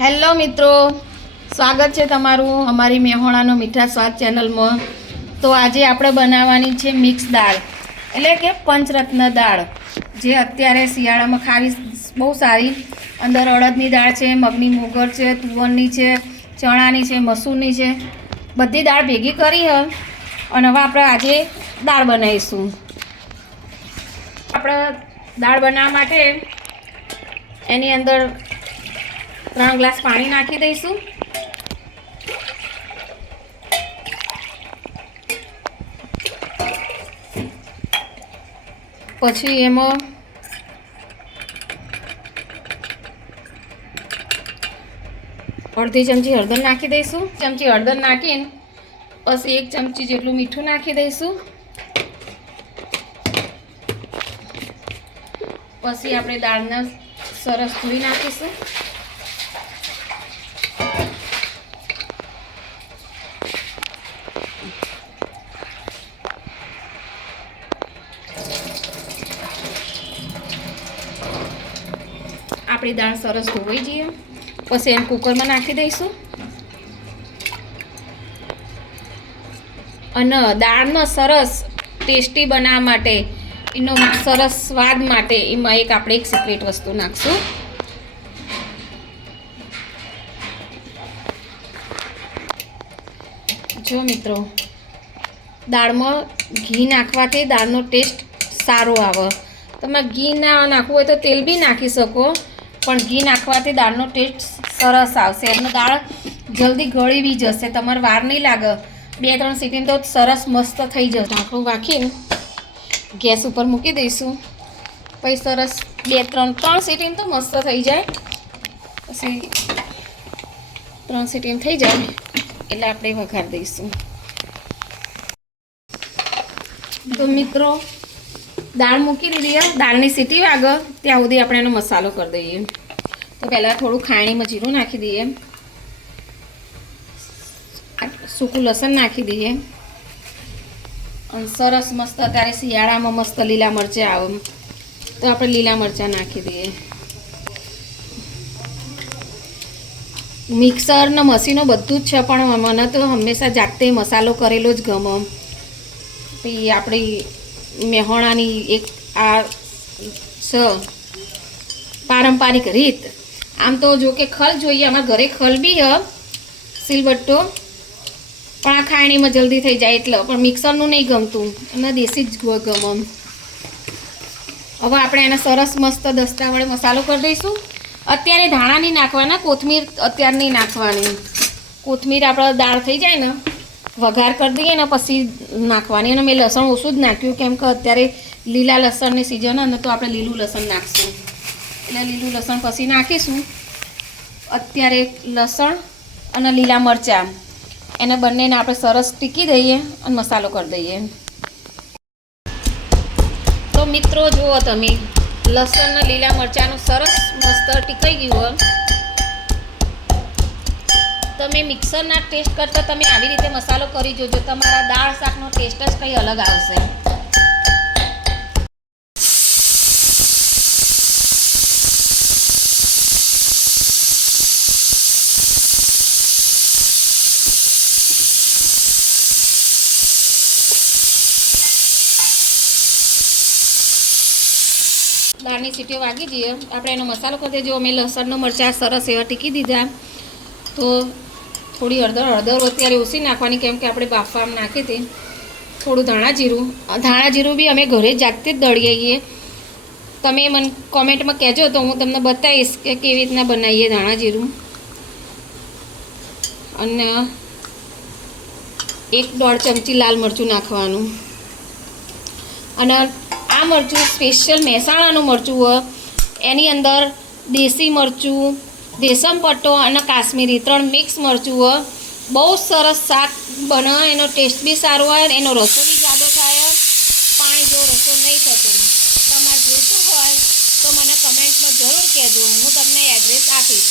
Hello મિત્રો, સ્વાગત છે તમારું અમારી મેહોણાનો મીઠા સ્વાદ ચેનલમાં। તો આજે આપણે બનાવવાની છે મિક્સ દાળ, એટલે કે પંચરત્ન દાળ, જે અત્યારે શિયાળામાં ખાવી બહુ સારી। અંદર અડદની દાળ છે, મગની મોગર છે, તુવરની છે, ચણાની છે, મસૂરની છે, બધી દાળ ભેગી કરી હ। અને હવે આપણે આજે દાળ બનાવીશું। આપણે દાળ બનાવવા માટે એની અંદર 3 ગ્લાસ પાણી નાખી દઈશું। પછી એમાં અડધી ચમચી હળદર નાખી દઈશું। ચમચી હળદર નાખીને પછી 1 ચમચી જેટલું મીઠું નાખી દઈશું। પછી આપણે દાળને સરસ ધોઈ નાખીશું। આપણી દાળ સરસ ધોવાઈ જઈએ પછી એમ કુકરમાં નાખી દઈશું। અને દાળનો સરસ ટેસ્ટી બનાવવા માટે, એનો સરસ સ્વાદ માટે એમાં આપણે એક સિક્રેટ વસ્તુ નાખશું। જો મિત્રો, દાળમાં ઘી નાખવાથી દાળનો ટેસ્ટ સારો આવે। તમે ઘી ના નાખવું હોય તો તેલ બી નાખી શકો, પણ ઘી નાખવાથી દાળનો ટેસ્ટ સરસ આવશે અને દાળ જલ્દી ગળી બી જશે, તમારે વાર નહીં લાગે। 2-3 સીટી તો સરસ મસ્ત થઈ જશે। ઢાંકણું રાખીને ગેસ ઉપર મૂકી દઈશું। પછી સરસ 2-3 સીટી તો મસ્ત થઈ જાય। પછી 3 સીટી થઈ જાય એટલે આપણે વઘાર દઈશું। તો મિત્રો, દાળ મૂકી દીધી, દાળની સીટી વાગે ત્યાં સુધી આપણે એનો મસાલો કરી દઈએ। તો પહેલાં થોડું ખાણીમાં જીરું નાખી દઈએ, સૂકું લસણ નાખી દઈએ, અને સરસ મસ્ત અત્યારે શિયાળામાં મસ્ત લીલા મરચાં આવે તો આપણે લીલા મરચાં નાખી દઈએ। મિક્સર ને મશીનો બધું જ છે, પણ મને તો હંમેશા જાતે મસાલો કરેલો જ ગમે। પછી આપણી મેહોણાની એક આ પારંપરિક રીત। આમ તો જો કે ખલ જોઈએ, અમારા ઘરે ખલ બી હ, સિલબટ્ટો, પણ આ ખાણીમાં જલ્દી થઈ જાય એટલે, પણ મિક્સરનું નહીં ગમતું, એમાં દેશી જ ગમે। હવે આપણે એને સરસ મસ્ત દસ્તા વડે મસાલો કરી દઈશું। અત્યારે ધાણા નહીં નાખવાના, કોથમીર અત્યારે નહીં નાખવાની। કોથમીર આપણે દાળ થઈ જાય ને, વઘાર કરી દઈએ ને પછી નાખવાની। અને મેં લસણ ઓછું જ નાખ્યું, કેમ કે અત્યારે લીલા લસણની સિઝન ને તો આપણે લીલું લસણ નાખીશું, એટલે લીલું લસણ પછી નાખીશું। અત્યારે લસણ અને લીલા મરચાં એને બંનેને આપણે સરસ ટીકી દઈએ અને મસાલો કરી દઈએ। તો મિત્રો જુઓ તમે, લસણ અને લીલા મરચાંનું સરસ મસ્ત ટીકાઈ ગયું હોય। તમે મિક્સરના ટેસ્ટ કરતાં તમે આવી રીતે મસાલો કરી જોજો, તમારા દાળ શાકનો ટેસ્ટ જ કંઈ અલગ આવશે। દાળની સીટીઓ વાગી જઈએ આપણે એનો મસાલો કરી દેજો। અમે લસણનો મરચાં સરસ એવા ટીકી દીધા, તો થોડી હળદર અત્યારે ઓછી નાખવાની, કેમ કે આપણે બાફવામાં નાખી હતી। થોડું ધાણા જીરું બી અમે ઘરે જાતે જ દળીએ। તમે મને કોમેન્ટમાં કહેજો તો હું તમને બતાવીશ કે કેવી રીતના બનાવીએ ધાણા જીરું। અને 1-1.5 ચમચી લાલ મરચું નાખવાનું। અને આ મરચું સ્પેશિયલ મહેસાણાનું મરચું હોય, એની અંદર દેશી મરચું, દેશમ પટ્ટો અને કાશ્મીરી 3 મિક્સ મરચું હોય। બહુ સરસ શાક બને, એનો ટેસ્ટ બી સારો હોય, એનો રસો બી જાડો થાય, પાણી જેવો રસો નહીં થતો। તમારે જોઈતું હોય તો મને કમેન્ટમાં જરૂર કહેજો, હું તમને એડ્રેસ આપીશ।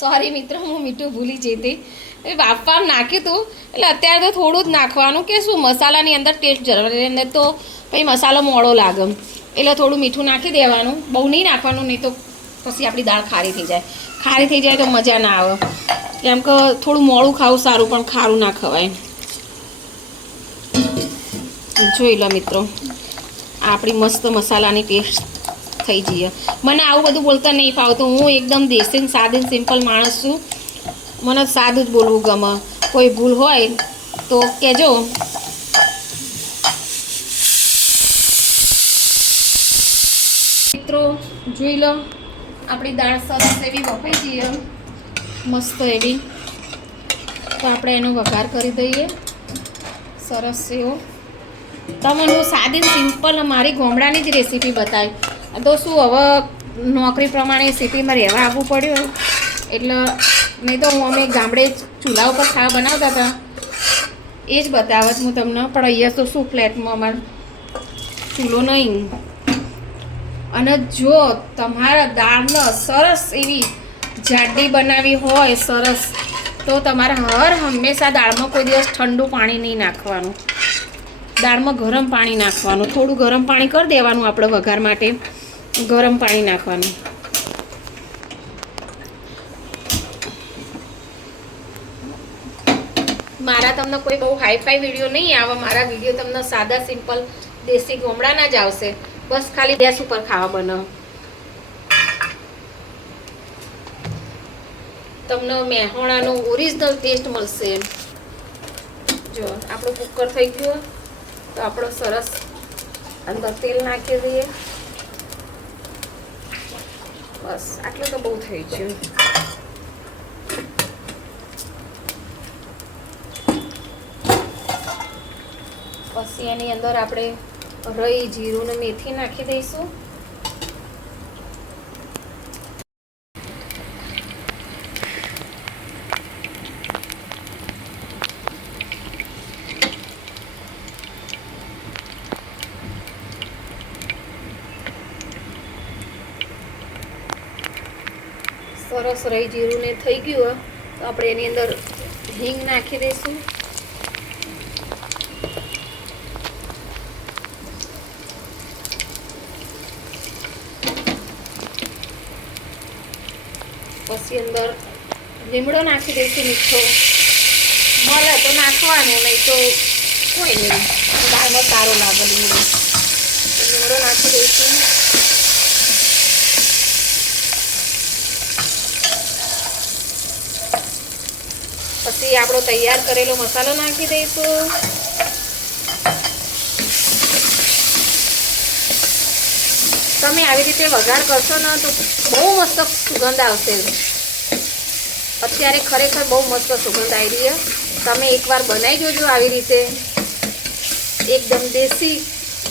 સોરી મિત્રો, હું મીઠું ભૂલી જઈ હતી, બાફવામાં નાખ્યું હતું એટલે અત્યારે તો થોડું જ નાખવાનું, કે શું મસાલાની અંદર ટેસ્ટ જરૂર, તો પછી મસાલો મોડો લાગે, એટલે થોડું મીઠું નાખી દેવાનું, બહુ નહીં નાખવાનું, નહીં તો પછી આપણી દાળ ખારી થઈ જાય. ખારી થઈ જાય તો મજા ના આવે. કેમ કે થોડું મોડું ખાવું સારું, પણ ખારું ના ખવાય. જોઈ લો મિત્રો, આપણી મસ્ત મસાલાની ટેસ્ટ થઈ જઈએ. મને આવું બધું બોલતા નહીં ફાવતું. હું એકદમ દેશી સાદી સિમ્પલ માણસ છું. મને સાદું જ બોલવું ગમે. કોઈ ભૂલ હોય તો કહેજો. મિત્રો જોઈ લો, આપણી દાળ સરસ એવી બફાઈ જઈએ, મસ્ત એવી. તો આપણે એનો વઘાર કરી દઈએ સરસ એવો. તમને હું સાદી સિમ્પલ મારી ગામડાની જ રેસીપી બતાવી. તો શું હવે નોકરી પ્રમાણે સિટીમાં રહેવા આવવું પડ્યું, એટલે નહીં તો હું અમે ગામડે ચૂલા ઉપર ખાવા બનાવતા હતા એ જ બતાવત હું તમને. પણ અહીંયા તો શું ફ્લેટમાં અમારે ચૂલો નહીં. અને જો તમારા દાળને સરસ એવી જાડી બનાવી હોય સરસ, તો તમારે હંમેશા દાળમાં કોઈ દિવસ ઠંડુ પાણી નહીં નાખવાનું. દાળમાં ગરમ પાણી નાખવાનું. થોડું ગરમ પાણી કરી દેવાનું. આપણે વઘાર માટે ગરમ પાણી નાખવાનું. મારા તમને કોઈ બહુ હાઈફાઈ વિડીયો નહીં આવે. મારા વિડીયો તમને સાદા સિમ્પલ દેશી ગામડાના જ આવશે. બસ ખાલી ગેસ ઉપર ખાવા બનાવો. તમને મેહોણાનો ઓરિજિનલ ટેસ્ટ મળશે. જો આપણો કુકર થઈ ગયો, તો આપણો સરસ અંદર તેલ નાખી દઈએ. બસ આટલું તો બહુ થઈ ગયું. પછી એની અંદર આપણે રઈ, જીરું ને મેથી નાખી દઈશું. સરસ રઈ જીરું ને થઈ ગયું, તો આપણે એની અંદર હિંગ નાખી દઈશું. પછી અંદર લીમડો નાખી દઈશું. મીઠો મળે તો નાખવાનું, નહીં તો કોઈ નહીં. દાળમાં સારો લાગે લીમડો. લીમડો નાખી દઈશું. પછી આપણો તૈયાર કરેલો મસાલો નાખી દઈશું. તમે આવી રીતે વઘાર કરશો ને તો બહુ મસ્ત સુગંધ આવશે. અત્યારે ખરેખર બહુ મસ્ત સુગંધ આવી રહી છે. તમે એકવાર બનાવી જોજો આવી રીતે, એકદમ દેશી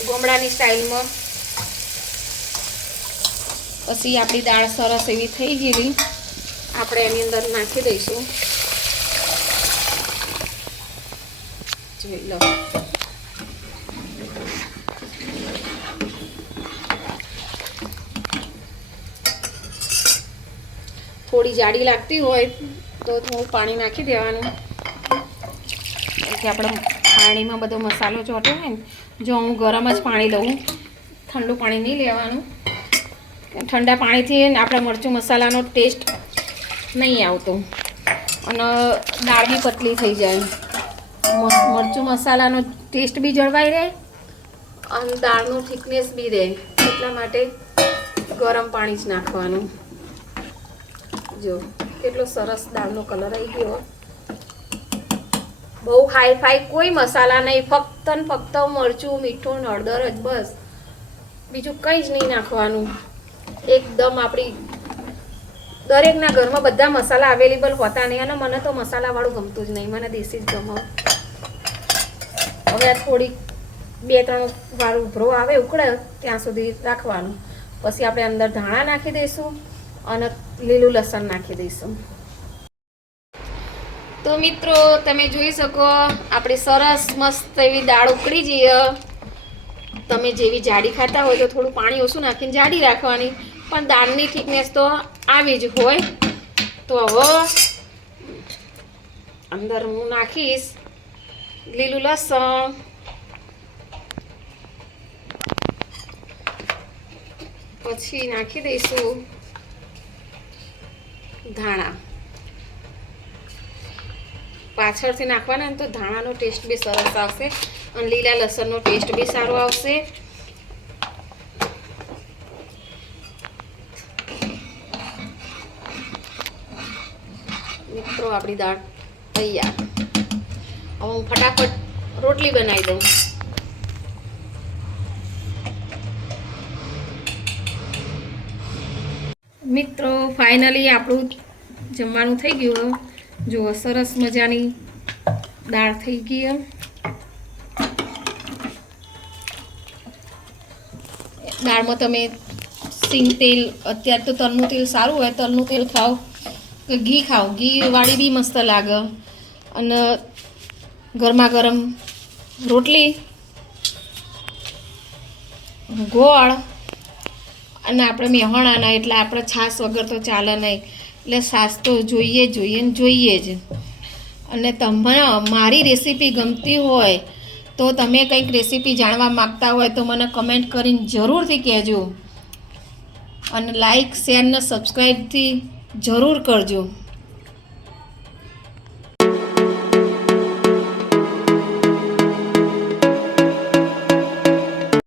ગામડાની સ્ટાઇલમાં. પછી આપણી દાળ સરસ એવી થઈ ગયેલી, આપણે એની અંદર નાખી દઈશું. જોઈ લો, થોડી જાડી લાગતી હોય તો થોડું પાણી નાખી દેવાનું. કે આપણે પાણીમાં બધો મસાલો ચોટ્યો હોય ને. જો હું ગરમ જ પાણી લઉં, ઠંડુ પાણી નહીં લેવાનું. ઠંડા પાણીથી આપણા મરચું મસાલાનો ટેસ્ટ નહીં આવતો, અને દાળ બી પતલી થઈ જાય. મરચું મસાલાનો ટેસ્ટ બી જળવાઈ રહે અને દાળનું થિકનેસ બી રહે. એટલા માટે ગરમ પાણી જ નાખવાનું. જો કેટલો સરસ દાળનો કલર આવી ગયો. બહુ હાઈ ફાઈ કોઈ મસાલા નહીં, ફક્ત ને ફક્ત મરચું, મીઠું, હળદર જ, બસ બીજું કંઈ જ નહીં નાખવાનું. એકદમ આપણી દરેકના ઘરમાં બધા મસાલા અવેલેબલ હોતા નહીં, અને મને તો મસાલાવાળું ગમતું જ નહીં. મને દેશી જ ગમે. હવે આ થોડીક 2-3 વાર ઉભરો આવે, ઉકળે ત્યાં સુધી રાખવાનું. પછી આપણે અંદર ધાણા નાખી દઈશું અને લીલું લસણ નાખી દઈશું. તો મિત્રો તમે જોઈ શકો, આપણી સરસ મસ્ત એવી દાળ ઉકળી જઈએ. તમે જેવી જાડી ખાતા હોય તો થોડું પાણી ઓછું નાખીને જાડી રાખવાની, પણ દાળની થિકનેસ તો આવી જ હોય. તો હવે અંદર હું નાખીશ લીલું લસણ, પછી નાખી દઈશું ધાણા. પાછળથી નાખવાના તો ધાણાનો ટેસ્ટ બી સરસ આવશે અને લીલા લસણનો ટેસ્ટ બી સારો આવશે. મિત્રો આપણી દાળ તૈયાર. હવે હું ફટાફટ રોટલી બનાવી દઉં. મિત્રો ફાઇનલી આપણું જમવાનું થઈ ગયું. જુઓ સરસ મજાની દાળ થઈ ગઈ. દાળમાં તમે સિંગ તેલ, અત્યારે તો તલનું તેલ સારું હોય, તલનું તેલ ખાઓ કે ઘી ખાઓ, ઘી વાળી બી મસ્ત લાગે. અને ગરમા ગરમ રોટલી, ગોળ, અને આપણે મેહોણાના એટલે આપણે છાશ વગર તો ચાલે નહીં, એટલે છાશ તો જોઈએ ને જોઈએ જ. અને તમને મારી રેસીપી ગમતી હોય તો તમે કંઈક રેસીપી જાણવા માગતા હોય તો મને કમેન્ટ કરીને જરૂરથી કહેજો. અને લાઈક, શેર ને સબસ્ક્રાઈબથી જરૂર કરજો.